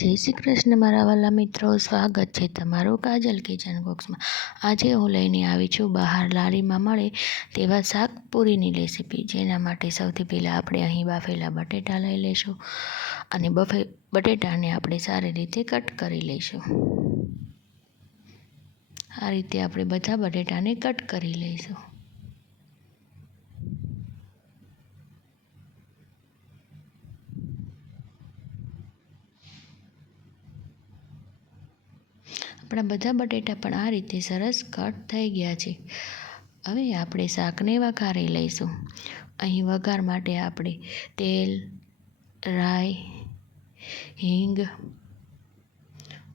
જય શ્રી કૃષ્ણ મારા વાલા મિત્રો, સ્વાગત છે તમારું કાજલ કિચન બોક્સમાં। આજે હું લઈને આવી છું બહાર લારીમાં મળે તેવા શાક પૂરીની રેસીપી। જેના માટે સૌથી પહેલાં આપણે અહીં બાફેલા બટેટા લઈ લઈશું અને બટેટાને આપણે સારી રીતે કટ કરી લઈશું। આ રીતે આપણે બધા બટેટાને કટ કરી લઈશું। આપણા બધા બટેટા પણ આ રીતે સરસ કટ થઈ ગયા છે। હવે આપણે શાકને વઘારી લઈશું। અહીં વઘાર માટે આપણે તેલ, રાઈ, હિંગ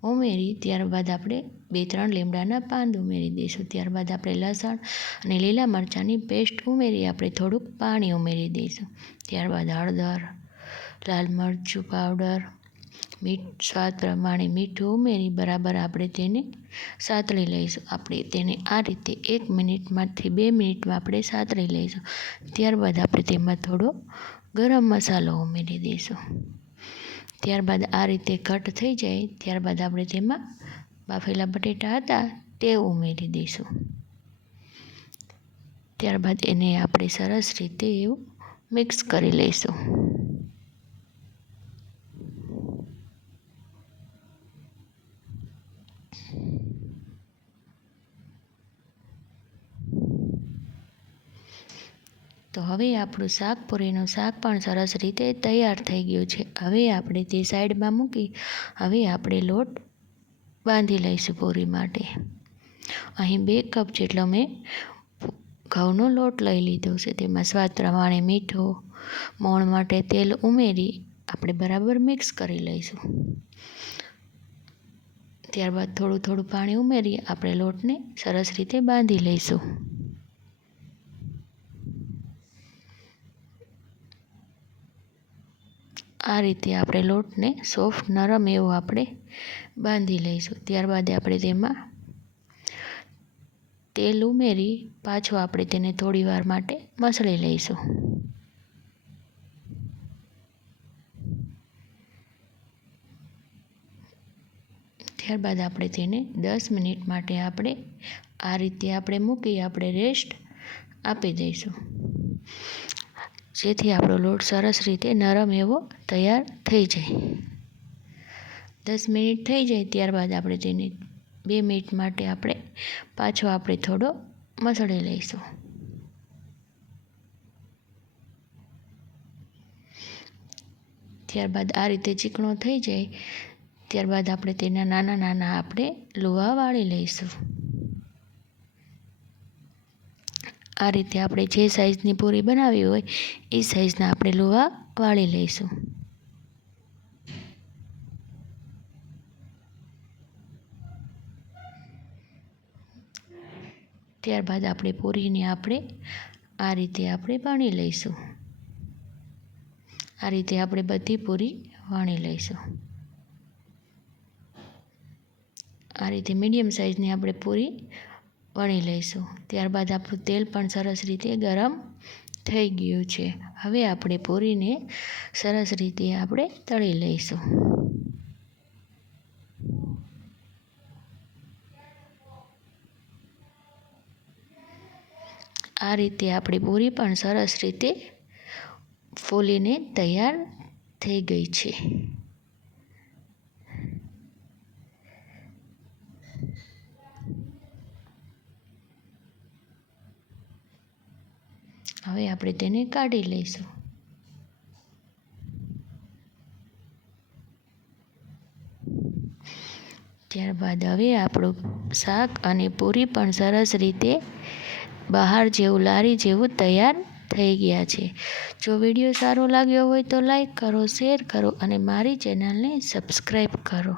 ઉમેરી ત્યારબાદ આપણે 2-3 લીમડાના પાન ઉમેરી દઈશું। ત્યારબાદ આપણે લસણ અને લીલા મરચાંની પેસ્ટ ઉમેરી આપણે થોડુંક પાણી ઉમેરી દઈશું। ત્યારબાદ હળદર, લાલ મરચું પાવડર, સ્વાદ પ્રમાણે મીઠું ઉમેરી બરાબર આપણે તેને સાતળી લઈશું। આપણે તેને આ રીતે 1 મિનિટમાંથી 2 મિનિટમાં આપણે સાતળી લઈશું। ત્યારબાદ આપણે તેમાં થોડો ગરમ મસાલો ઉમેરી દઈશું। ત્યારબાદ આ રીતે કટ થઈ જાય ત્યારબાદ આપણે તેમાં બાફેલા બટેટા હતા તે ઉમેરી દઈશું। ત્યારબાદ એને આપણે સરસ રીતે એવું મિક્સ કરી લઈશું। તો હવે આપણું શાક પૂરીનું શાક પણ સરસ રીતે તૈયાર થઈ ગયું છે। હવે આપણે તે સાઈડમાં મૂકી હવે આપણે લોટ બાંધી લઈશું પૂરી માટે। અહીં 2 કપ જેટલો મેં ઘઉંનો લોટ લઈ લીધો છે। તેમાં સ્વાદ પ્રમાણે મીઠું, મોણ માટે તેલ ઉમેરી આપણે બરાબર મિક્સ કરી લઈશું। ત્યારબાદ થોડું પાણી ઉમેરી આપણે લોટને સરસ રીતે બાંધી લઈશું। આ રીતે આપણે લોટને સોફ્ટ નરમ એવો આપણે બાંધી લઈશું। ત્યારબાદ આપણે તેમાં તેલ ઉમેરી પાછું આપણે તેને થોડી વાર માટે મસળી લઈશું। ત્યારબાદ આપણે તેને 10 મિનિટ માટે આપણે આ રીતે આપણે મૂકી આપણે રેસ્ટ આપી દઈશું, જેથી આપણો લોટ સરસ રીતે નરમ એવો તૈયાર થઈ જાય। 10 મિનિટ થઈ જાય ત્યારબાદ આપણે તેને 2 મિનિટ માટે આપણે પાછો આપણે થોડો મસળી લઈશું। ત્યારબાદ આ રીતે ચીકણો થઈ જાય ત્યારબાદ આપણે તેના નાના આપણે લુવા વાળી લઈશું। આ રીતે આપણે જે સાઈઝની પૂરી બનાવી હોય એ સાઈઝના આપણે લુવા વાળી લઈશું। ત્યારબાદ આપણે પૂરીને આપણે આ રીતે આપણે વણી લઈશું। આ રીતે આપણે બધી પૂરી વણી લઈશું। આ રીતે મીડિયમ સાઈઝની આપણે પૂરી વણી લઈશું। ત્યારબાદ આપણું તેલ પણ સરસ રીતે ગરમ થઈ ગયું છે। હવે આપણે પૂરીને સરસ રીતે આપણે તળી લઈશું। આ રીતે આપણી પૂરી પણ સરસ રીતે ફૂલીને તૈયાર થઈ ગઈ છે। હવે આપણે તેને કાઢી લઈશું। ત્યારબાદ હવે આપણું શાક અને પૂરી પણ સરસ રીતે બહાર જેવું લારી જેવું તૈયાર થઈ ગયા છે। જો વિડીયો સારો લાગ્યો હોય તો લાઈક કરો, શેર કરો અને મારી ચેનલને સબસ્ક્રાઈબ કરો।